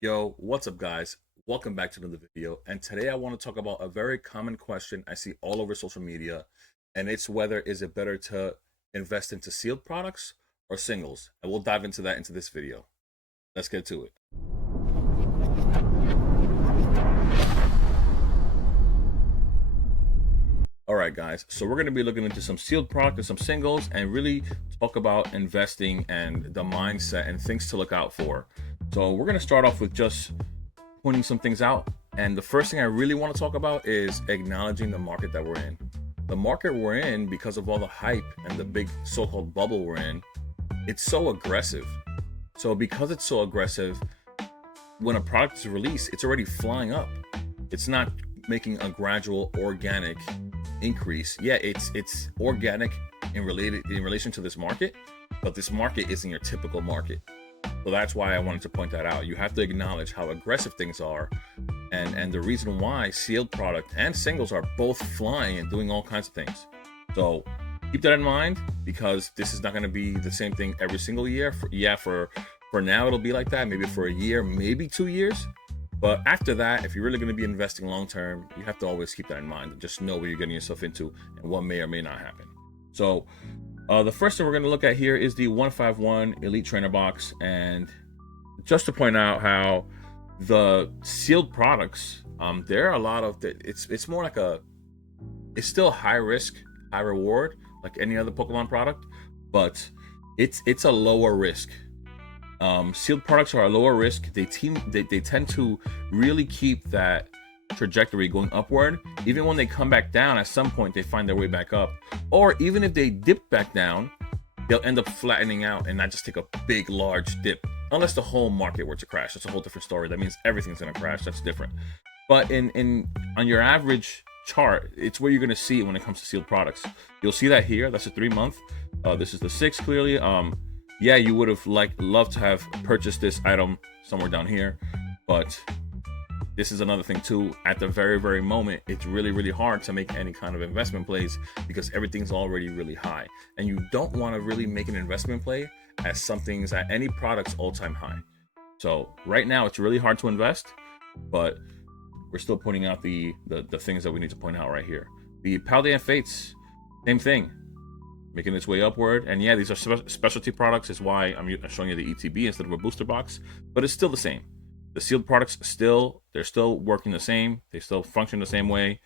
Yo, what's up, guys? Welcome back to another video. And today I want to talk about a very common question I see all over social media, and it's whether is it better to invest into sealed products or singles. And we'll dive into that into this video. Let's get to it. All right, guys. So we're going to be looking into some sealed product and some singles, and really talk about investing and the mindset and things to look out for. So we're going to start off with just pointing some things out. And the first thing I really want to talk about is acknowledging the market that we're in. The market we're in, because of all the hype and the big so-called bubble we're in, it's so aggressive. So because it's so aggressive, when a product is released, it's already flying up. It's not making a gradual organic increase. Yeah, it's organic in relation to this market, but this market isn't your typical market. So that's why I wanted to point that out. You have to acknowledge how aggressive things are, and the reason why sealed product and singles are both flying and doing all kinds of things. So keep that in mind, because this is not going to be the same thing every single year. For now it'll be like that, maybe for a year, maybe 2 years. But after that, if you're really going to be investing long term, you have to always keep that in mind and just know what you're getting yourself into and what may or may not happen. So the first thing we're going to look at here is the 151 Elite Trainer Box. And just to point out how the sealed products, there are a lot of it's more like it's still high risk, high reward, like any other Pokemon product, but it's a lower risk. Sealed products are a lower risk. They tend to really keep that trajectory going upward. Even when they come back down, at some point they find their way back up. Or even if they dip back down, they'll end up flattening out and not just take a big, large dip. Unless the whole market were to crash. That's a whole different story. That means everything's gonna crash. That's different. But on your average chart, it's where you're gonna see it when it comes to sealed products. You'll see that here. That's a 3-month. This is the 6 clearly. Yeah, you would have loved to have purchased this item somewhere down here, but this is another thing too. At the very moment, it's really hard to make any kind of investment plays because everything's already really high, and you don't want to really make an investment play as something's at any product's all-time high. So right now it's really hard to invest, but we're still pointing out the things that we need to point out right here. The Paldean Fates, same thing, making its way upward. And yeah, these are specialty products, is why I'm showing you the ETB instead of a booster box, but it's still the same. The sealed products they're still working the same, they still function the same way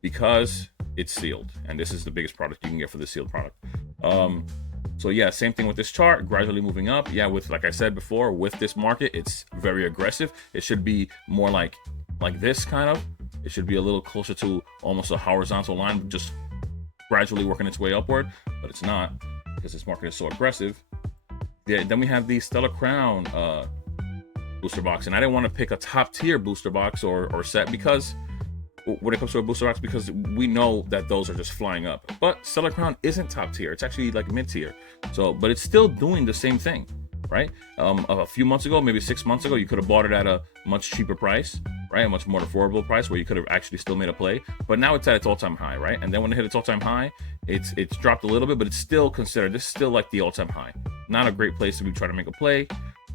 because it's sealed, and this is the biggest product you can get for the sealed product. So yeah, same thing with this chart, gradually moving up. Yeah, with, like I said before, with this market, it's very aggressive. It should be more like this kind of. It should be a little closer to almost a horizontal line, just gradually working its way upward, but it's not, because this market is so aggressive. Yeah, then we have the Stellar Crown booster box, and I didn't want to pick a top tier booster box or set, because when it comes to a booster box, because we know that those are just flying up. But Stellar Crown isn't top tier, it's actually like mid tier. So, but it's still doing the same thing, right? A few months ago, maybe 6 months ago, you could have bought it at a much cheaper price, right? A much more affordable price, where you could have actually still made a play. But now it's at its all-time high, right? And then when it hit its all-time high, it's dropped a little bit, but it's still considered, this is still like the all-time high. Not a great place to be trying to make a play,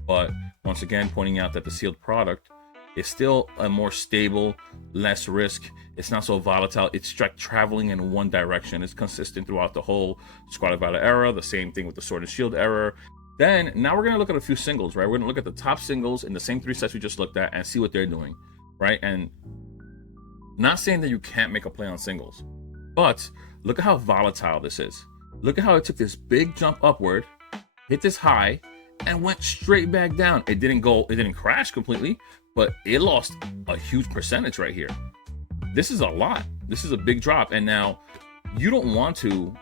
but once again, pointing out that the sealed product is still a more stable, less risk. It's not so volatile. It's traveling in one direction. It's consistent throughout the whole Scarlet Violet era. The same thing with the Sword and Shield era. Then now we're going to look at a few singles, right? We're going to look at the top singles in the same 3 sets we just looked at and see what they're doing, right? And not saying that you can't make a play on singles, but look at how volatile this is. Look at how it took this big jump upward, hit this high, and went straight back down. It didn't crash completely, but it lost a huge percentage right here. This is a lot. This is a big drop. And now you don't want to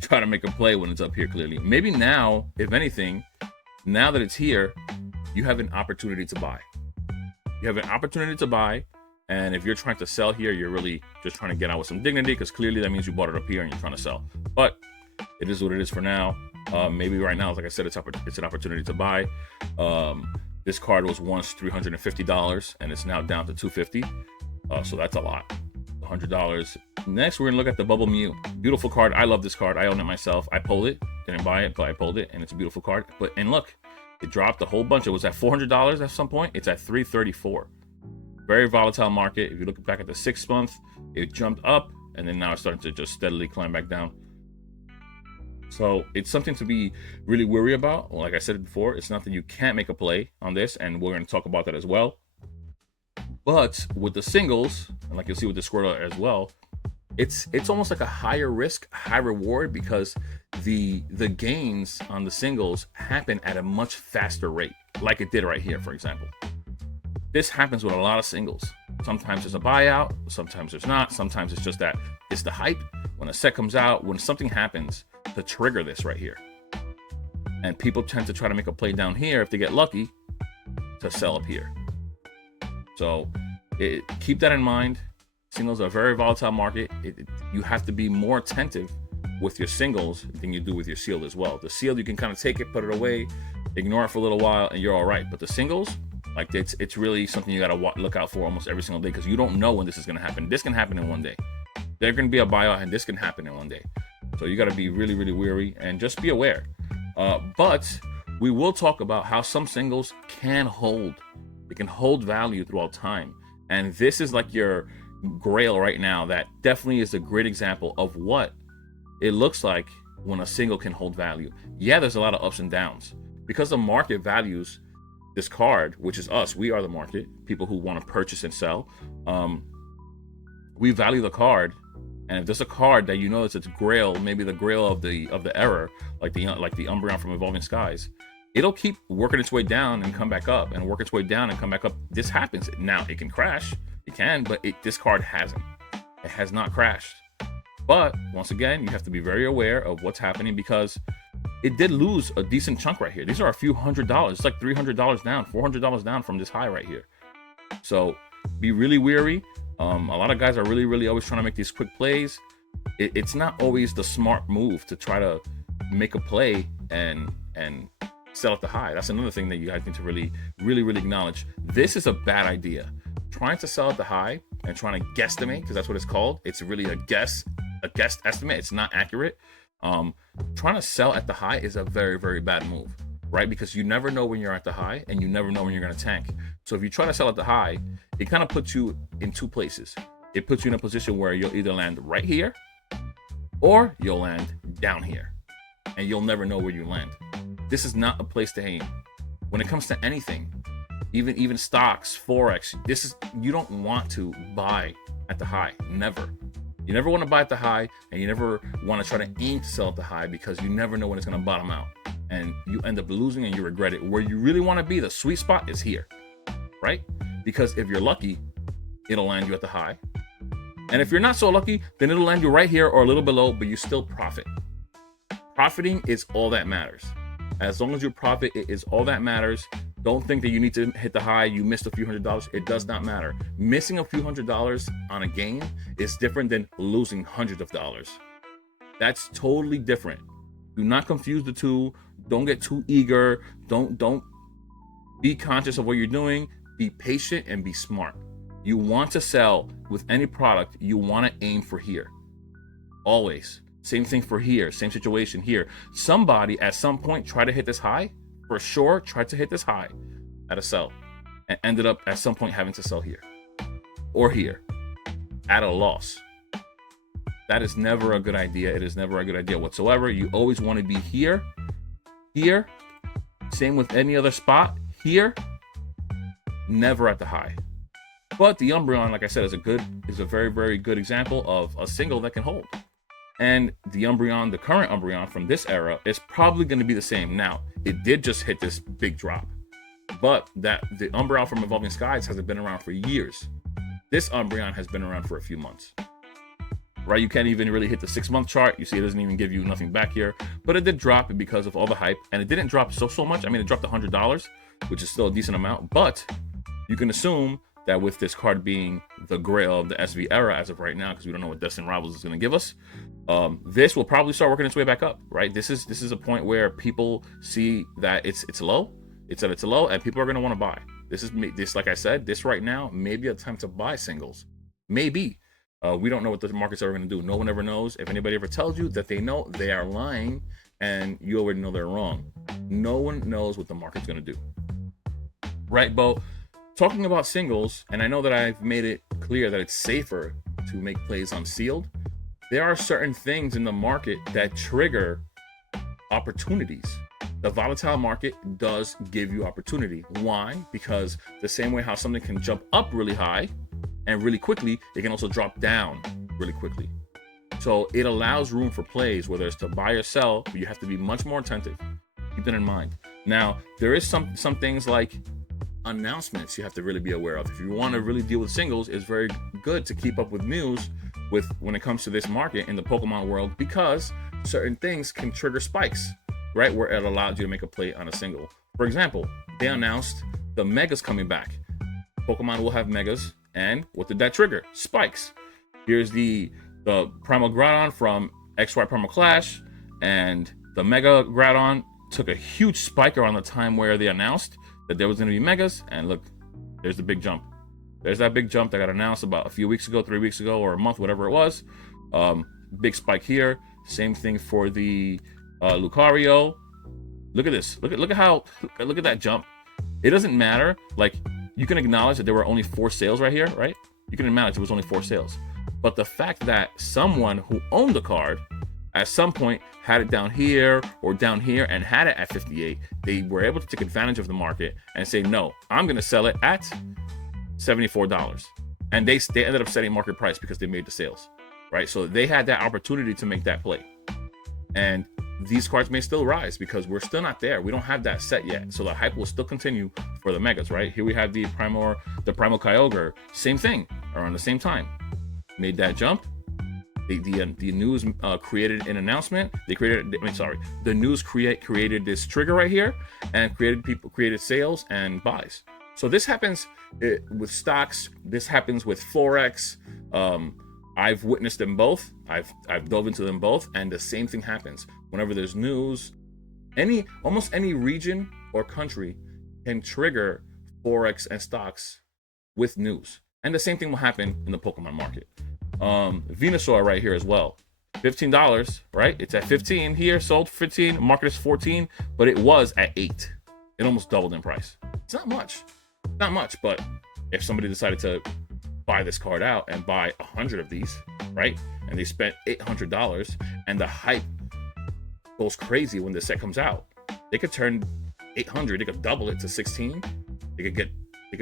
try to make a play when it's up here, clearly. Maybe now, if anything, now that it's here, you have an opportunity to buy. You have an opportunity to buy. And if you're trying to sell here, you're really just trying to get out with some dignity, because clearly that means you bought it up here and you're trying to sell. But it is what it is for now. Maybe right now, like I said, it's an opportunity to buy. This card was once $350 and it's now down to $250. So that's a lot, $100. Next, we're gonna look at the Bubble Mew. Beautiful card. I love this card. I own it myself. I pulled it, didn't buy it, but I pulled it, and it's a beautiful card. And look, It dropped a whole bunch. It was at $400 at some point. It's at $334. Very volatile market. If you look back at the 6 month, it jumped up, and then now it's starting to just steadily climb back down. So it's something to be really wary about. Like I said before, it's not that you can't make a play on this, and we're going to talk about that as well. But with the singles, and like you'll see with the squirrel as well, it's almost like a higher risk, high reward, because the gains on the singles happen at a much faster rate, like it did right here, for example. This happens with a lot of singles. Sometimes there's a buyout, sometimes there's not. Sometimes it's just that it's the hype. When a set comes out, when something happens to trigger this right here. And people tend to try to make a play down here if they get lucky to sell up here. So keep that in mind. Singles are a very volatile market. You have to be more attentive with your singles than you do with your sealed as well. The sealed, you can kind of take it, put it away, ignore it for a little while, and you're all right. But the singles, like it's really something you got to look out for almost every single day, because you don't know when this is going to happen. This can happen in one day. There's going to be a buyout, and this can happen in one day. So you got to be really, really wary and just be aware. But we will talk about how some singles can hold. They can hold value throughout time. And this is like your grail right now. That definitely is a great example of what it looks like when a single can hold value. Yeah, there's a lot of ups and downs because the market values this card, which is us. We are the market, people who want to purchase and sell. We value the card. And if there's a card that you know it's grail, maybe the grail of the era, like the Umbreon from Evolving Skies, it'll keep working its way down and come back up, and work its way down and come back up. This happens. Now it can crash, it can, but this card hasn't. It has not crashed. But once again, you have to be very aware of what's happening, because it did lose a decent chunk right here. These are a few $100s. It's like $300 down, $400 down from this high right here. So be really wary. A lot of guys are really always trying to make these quick plays. It's not always the smart move to try to make a play and sell at the high. That's another thing that you guys need to really acknowledge. This is a bad idea. Trying to sell at the high and trying to guesstimate, because that's what it's called. It's really a guess estimate. It's not accurate. Trying to sell at the high is a very bad move, right? Because you never know when you're at the high, and you never know when you're going to tank. So if you try to sell at the high, it kind of puts you in two places. It puts you in a position where you'll either land right here, or you'll land down here, and you'll never know where you land. This is not a place to aim. When it comes to anything, even stocks, Forex, you don't want to buy at the high. Never. You never want to buy at the high, and you never want to try to aim to sell at the high, because you never know when it's going to bottom out. And you end up losing and you regret it. Where you really want to be, the sweet spot, is here, right? Because if you're lucky, it'll land you at the high. And if you're not so lucky, then it'll land you right here or a little below, but you still profit. Profiting is all that matters. As long as you profit, it is all that matters. Don't think that you need to hit the high, you missed a few $100s. It does not matter. Missing a few $100s on a game is different than losing hundreds of dollars. That's totally different. Do not confuse the two. Don't get too eager. Don't be conscious of what you're doing. Be patient and be smart. You want to sell with any product, you want to aim for here. Always. Same thing for here. Same situation here. Somebody at some point tried to hit this high. For sure, tried to hit this high at a sell, and ended up at some point having to sell here or here at a loss. That is never a good idea. It is never a good idea whatsoever. You always want to be here, here. Same with any other spot, here. Never at the high. But the Umbreon, like I said, is a very good example of a single that can hold. And the Umbreon, the current Umbreon from this era, is probably going to be the same. Now, it did just hit this big drop, but the Umbreon from Evolving Skies hasn't been around for years. This Umbreon has been around for a few months, right? You can't even really hit the 6-month chart. You see, it doesn't even give you nothing back here, but it did drop because of all the hype, and it didn't drop so much. I mean, it dropped $100, which is still a decent amount, but you can assume that with this card being the grail of the SV era as of right now, because we don't know what Destined Rivals is going to give us, this will probably start working its way back up, right? This is a point where people see that it's low, it's at its low, and people are going to want to buy. This, like I said, this right now may be a time to buy singles. Maybe. We don't know what the market's ever going to do. No one ever knows. If anybody ever tells you that they know, they are lying, and you already know they're wrong. No one knows what the market's going to do. Right, Bo? Talking about singles, and I know that I've made it clear that it's safer to make plays on sealed. There are certain things in the market that trigger opportunities. The volatile market does give you opportunity. Why? Because the same way how something can jump up really high and really quickly, it can also drop down really quickly. So it allows room for plays, whether it's to buy or sell, but you have to be much more attentive. Keep that in mind. Now, there is some things like announcements you have to really be aware of. If you want to really deal with singles, it's very good to keep up with news when it comes to this market in the Pokemon world, because certain things can trigger spikes, right? Where it allows you to make a play on a single. For example, they announced the Megas coming back. Pokemon will have Megas, and what did that trigger? Spikes. Here's the Primal Groudon from XY Primal Clash, and the Mega Groudon took a huge spike around the time where they announced that there was going to be Megas, and look, there's the big jump. There's that big jump that got announced about a few weeks ago, 3 weeks ago, or a month, whatever it was. Big spike here. Same thing for the Lucario. Look at this. Look at that jump. It doesn't matter. Like, you can acknowledge that there were only 4 sales right here, right? You can acknowledge it was only 4 sales. But the fact that someone who owned the card at some point had it down here or down here and had it at 58, they were able to take advantage of the market and say, no, I'm going to sell it at $74. And they ended up setting market price because they made the sales, right? So they had that opportunity to make that play. And these cards may still rise because we're still not there. We don't have that set yet. So the hype will still continue for the Megas, right? Here we have the Primal Kyogre. Same thing, around the same time. Made that jump. The news created an announcement. The news created this trigger right here, and created sales and buys. So this happens with stocks. This happens with Forex. I've witnessed them both. I've dove into them both, and the same thing happens whenever there's news. Almost any region or country can trigger Forex and stocks with news, and the same thing will happen in the Pokemon market. Venusaur right here as well, $15, right? It's at 15 here, sold for 15, market is 14, but it was at 8. It almost doubled in price. It's not much, but if somebody decided to buy this card out and buy 100 of these, right, and they spent $800, and the hype goes crazy when the set comes out, they could turn 800, they could double it to 16. They could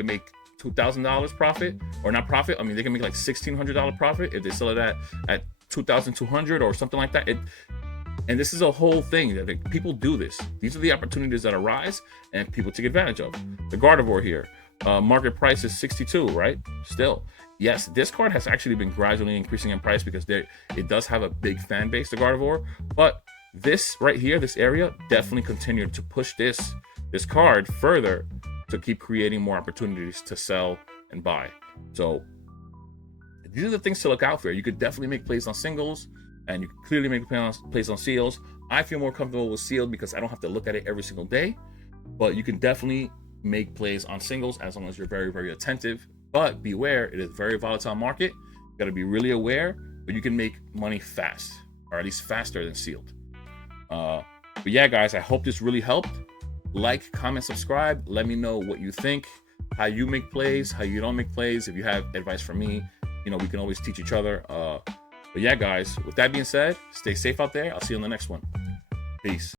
make $2,000 profit, or not profit. I mean, they can make like $1,600 profit if they sell it at $2,200 or something like that. And this is a whole thing that people do this. These are the opportunities that arise and people take advantage of. The Gardevoir here, market price is 62, right? Still, yes, this card has actually been gradually increasing in price because it does have a big fan base, the Gardevoir. But this right here, this area, definitely continued to push this card further to keep creating more opportunities to sell and buy. So these are the things to look out for. You could definitely make plays on singles, and you can clearly make plays on seals. I feel more comfortable with sealed because I don't have to look at it every single day, but you can definitely make plays on singles as long as you're very, very attentive. But beware, it is a very volatile market. You got to be really aware, but you can make money fast, or at least faster than sealed. But yeah, guys, I hope this really helped. Like, comment, subscribe. Let me know what you think, how you make plays, how you don't make plays. If you have advice for me, we can always teach each other. But yeah, guys, with that being said, stay safe out there. I'll see you on the next one. Peace.